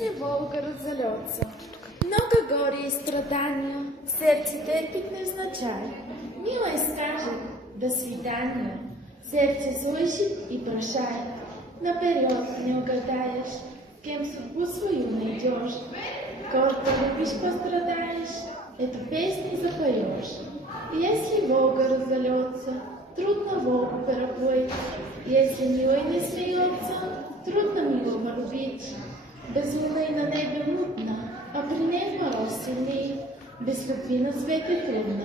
Если Волга разольется, много горе и страдания в сердце терпит невзначай. Милой скажет «до свидания», сердце слышит и прощает. Наперед не угадаешь, кем судьбу свою найдешь. Горько любишь, пострадаешь, эту песню запоешь. И если Волга разольется, трудно Волгу переплыть. Если милый не смеется, трудно милого любить. Без луны на небе мутно, а при ней мороз сильней. Без любви на свете трудно,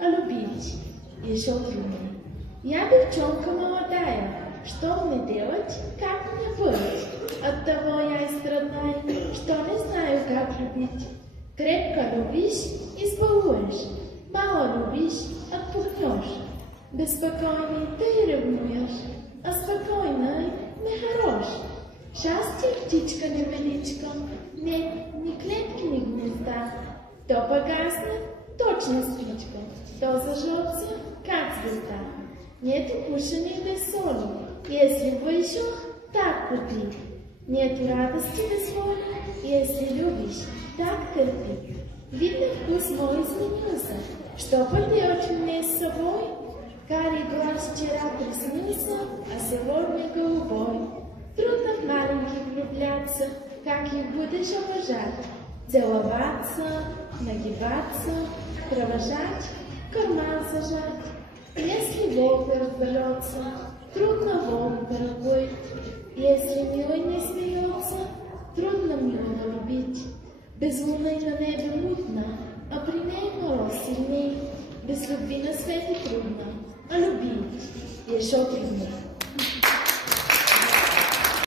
а любить еще трудней. Я девчонка молодая, что мне делать, как мне быть? Оттого я и страдаю, что не знаю, как любить. Крепко любишь — избалуешь, мало любишь — отпугнешь. Беспокойный ты ревнуешь, а спокойный не хорош. Счастье птичка невеличка, нет ни клетки, ни гнезда. То погаснет, точно спичка, то зажжется, как звезда. Нету кушаний без соли, если выше, так купи. Нету радости без воли, если любишь, так терпи. Видно, вкус мой изменился, что поделать мне с собой? Карий глаз вчера приснился, а сегодня голубой. Трудно в маленьких влюбляться, как их будешь обожать. Целоваться, нагибаться, провожать, в карман зажать. Если Волга разольется, трудно Волгу переплыть. Если милый не смеется, трудно милого любить. Без луны на небе мутно, а при ней мороз сильней. Без любви на свете трудно, а любить еще трудней.